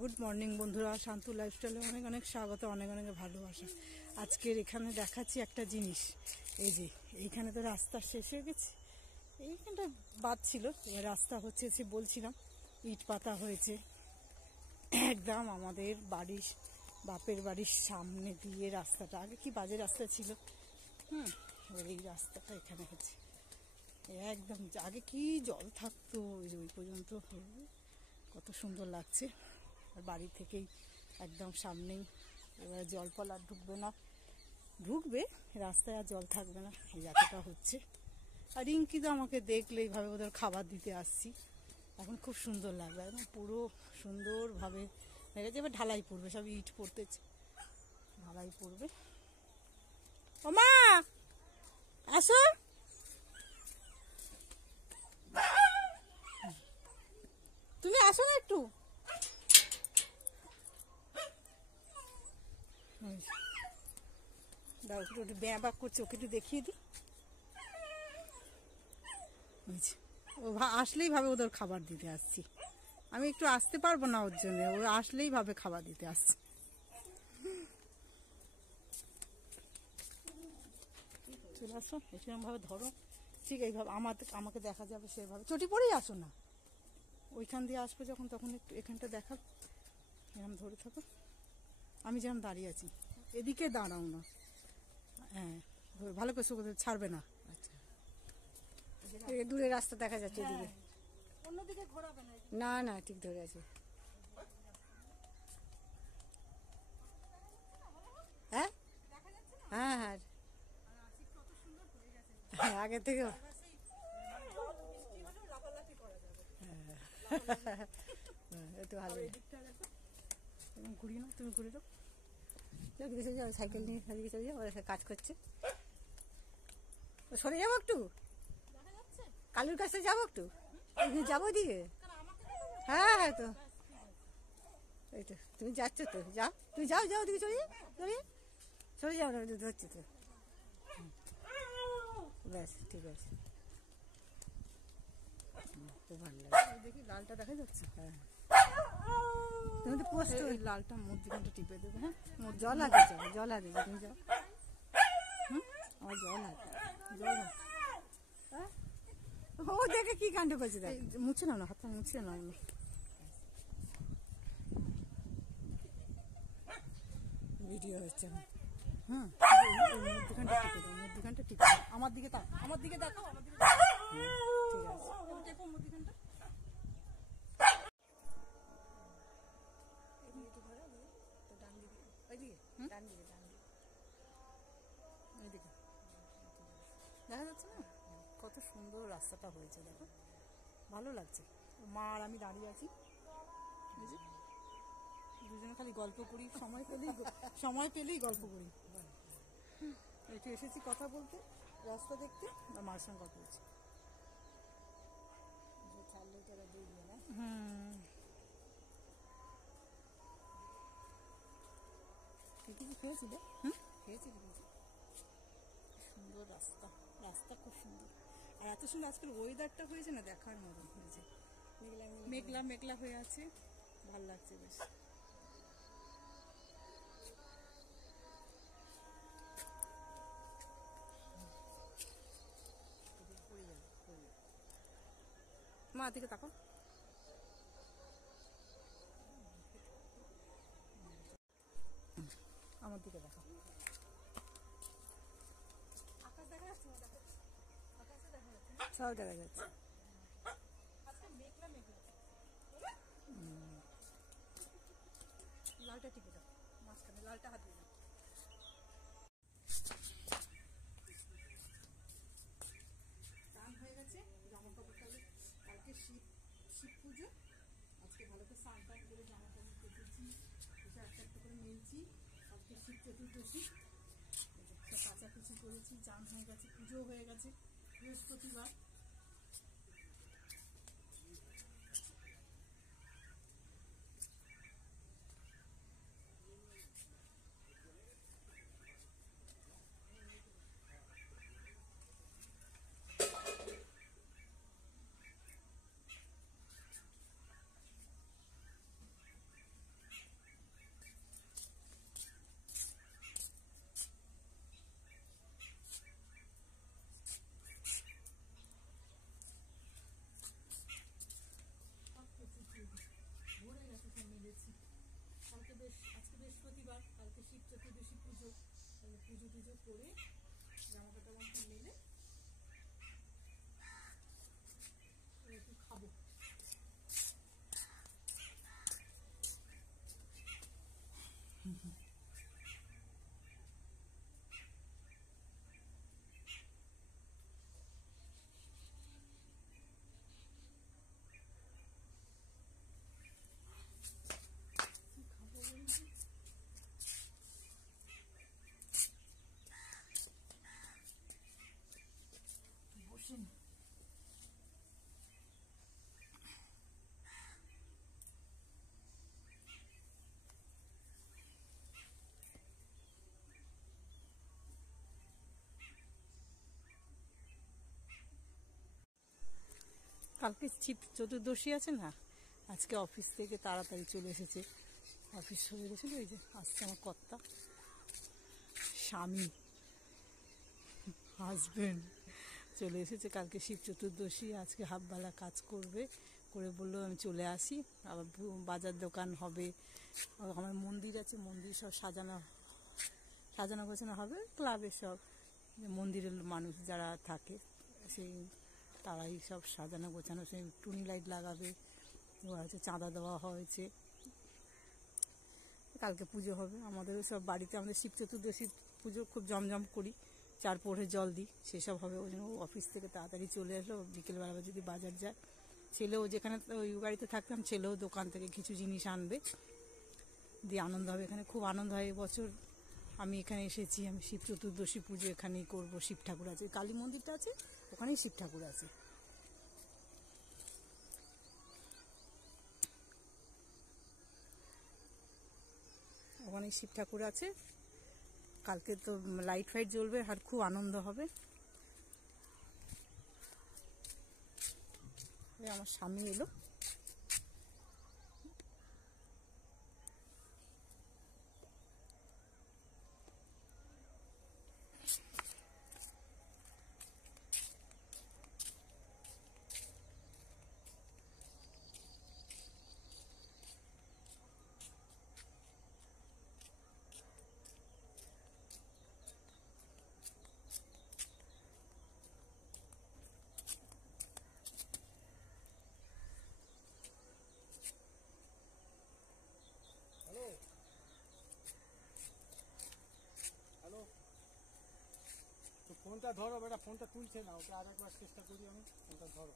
Good morning বন্ধুরা, শান্তু লাইফস্টাইলে অনেক অনেক স্বাগত, অনেক অনেক ভালোবাসা। আজকের এখানে দেখাচ্ছি একটা জিনিস। এই যে এইখানে তো রাস্তা শেষ হয়ে গেছে, এইখানটা বাদ ছিল, এবার রাস্তা হচ্ছে সে বলছিলাম ইট পাতা হয়েছে একদম আমাদের বাড়ির বাপের বাড়ির সামনে দিয়ে রাস্তাটা। আগে কি বাজে রাস্তা ছিল, এবার এই রাস্তাটা এখানে হচ্ছে একদম। আগে কি জল থাকতো ওই পর্যন্ত, কত সুন্দর লাগছে। আর বাড়ি থেকেই একদম সামনেই, এবার জল ফল আর ঢুকবে না, ঢুকবে রাস্তায় আর জল থাকবে না, এই এতটা হচ্ছে। আর রিঙ্কি তো আমাকে দেখলে এইভাবে ওদের খাবার দিতে আসছি, এখন খুব সুন্দর লাগবে, একদম পুরো সুন্দরভাবে হয়ে গেছে। এবার ঢালাই পড়বে, সব ইট পড়তেছে, ঢালাই পড়বে। ও মা আসো, তুমি আসো না একটু। দাও একটু ব্যাঁ বাক করছে, ওকে একটু দেখিয়ে দিই। ও আসলেই ভাবে ওদের খাবার দিতে আসছি, আমি একটু আসতে পারবো না ওর জন্য, ও আসলেই ভাবে খাবার দিতে আসছি। চলে আসো, এরকম ভাবে ধরো, ঠিক এইভাবে আমাকে দেখা যাবে সেভাবে। চটি পরেই আসো না, ওইখান দিয়ে আসবো যখন, তখন একটু এখানটা দেখাবো, এরকম ধরে থাকো, আমি যেরকম দাঁড়িয়ে আছি, এদিকে দাঁড়াও না, হ্যাঁ ভালো করে শুকো, ছাড়বে না। আচ্ছা, দূরে রাস্তা দেখা যাচ্ছে এদিকে, অন্যদিকে ঘোরাবে না। না না ঠিক ধরে আছে। হ্যাঁ হ্যাঁ হ্যাঁ আগে থেকে একটু ভালো। ঘুরিয়ে নাও, তুমি ঘুরে দাও। ওদিকে চলে যাও, সাইকেল নিয়ে ওদিকে চলে যাও, ওরা কাজ করছে। সরে যাবো একটু, কালুর কাছে যাবো একটু, যাবো ওদিকে। হ্যাঁ হ্যাঁ তো এই তো তুমি যাচ্ছ তো, যাও তুমি, যাও যাও ওদিকে চলে যাও, চলে যাও না, ধরছে তো, ব্যাস ঠিক আছে। খুব ভালো লাগে, দেখি লালটা দেখা যাচ্ছে। হ্যাঁ তুমি তো পোস্ট ওই লালটা মধ্যখানটা টিপে দেবে। হ্যাঁ জল আগে যাও, জল আগে যাও, তুমি যাও। আমার জল আগে, জল ও দেখে কি কাণ্ড করছে, দেখ মুছে নাও না, হাতটা মুছে নাও না। ভিডিও হচ্ছে। মধ্যখানটা টিপে দাও, মধ্যখানটা টিপে দাও, আমার দিকে তাকাও, আমার দিকে তাকাও, আমার দিকে ঠিক আছে। টেপো মধ্যখানটা। এদিকে দেখা যাচ্ছে না, কত সুন্দর রাস্তাটা হয়েছে, দেখো ভালো লাগছে। মা আর আমি দাঁড়িয়ে আছি, দুজনে খালি গল্প করি, সময় পেলেই গল্প করি। একটু এসেছি কথা বলতে, রাস্তা দেখতে, আর মার সঙ্গে কথা বলছি। কিছু খেয়েছিলে? খেয়েছি। সুন্দর রাস্তা, রাস্তা খুব সুন্দর, আর এত সুন্দর আজকাল ওয়েদারটা হয়েছে না, দেখার মতো হয়েছে। মেঘলা মেঘলা হয়ে আছে, ভাল লাগছে বেশ। মা দিকে তাকাও, আমার দিকে দেখো, আকাশ দেখা যাচ্ছে, আকাশে দেখা যাচ্ছে, সব দেখা যাচ্ছে। আজকে মেঘলা মেঘলা। লালটা টিপে দাও, মাঝখানে লালটা হাত দিয়ে দাও। স্নান হয়ে গেছে, জামা কাপড় কালে, কালকে শিব পুজো, আজকে ভালো করে স্নান টান করে জামা কাপড় কেটেছি, এটা একটা একটা করে মেলছি। আজকে শিব চতুর্দশী, সব কাচাকুচি করেছি, চান হয়ে গেছে, পুজো হয়ে গেছে, বৃহস্পতিবার। মিলেছি। কালকে আজকে বৃহস্পতিবার, কালকে শিব চতুর্দশী পুজো, তাহলে পুজো টুজো করে জামা কাপড় মেলে একটু খাবো। বসেন কালকে শিব চতুর্দশী আছে না, আজকে অফিস থেকে তাড়াতাড়ি চলে এসেছে। অফিস হয়ে গেছিল, ওই যে আসছে আমার কর্তা, স্বামী, হাজবেন্ড চলে এসেছে। কালকে শিব চতুর্দশী, আজকে হাফবেলা কাজ করবে, করে বললো আমি চলে আসি। আবার বাজার দোকান হবে, আমার মন্দির আছে, মন্দির সব সাজানো গোছানো হবে। ক্লাবের সব মন্দিরের মানুষ যারা থাকে সেই তারাই সব সাজানো গোছানো, সেই টুনি লাইট লাগাবে, হচ্ছে চাঁদা দেওয়া হয়েছে। কালকে পুজো হবে আমাদেরও সব বাড়িতে। আমাদের শিব চতুর্দশীর পুজো খুব জমজম করি, 4 প্রহরে জল দিই, সেসব হবে। ওই জন্য অফিস থেকে তাড়াতাড়ি চলে আসলো। বিকেলবেলা যদি বাজার যায়, ছেলেও যেখানে ওই গাড়িতে থাকতাম, ছেলেও দোকান থেকে কিছু জিনিস আনবে, দিয়ে আনন্দ হবে। এখানে খুব আনন্দ হয়। এবছর আমি এখানে এসেছি, আমি শিব চতুর্দশী পুজো এখানেই করব। শিব ঠাকুর আছে, কালী মন্দিরটা আছে, ওখানেই শিব ঠাকুর আছে। ওখানেই শিব ঠাকুর আছে। কালকে তো লাইট ফাইট জ্বলবে আর খুব আনন্দ হবে। আমার স্বামী এলো। হ্যালো, তো ফোনটা ধরো বেটা, ফোনটা তুলছে না, ওকে আর একবার চেষ্টা করি আমি, ফোনটা ধরো।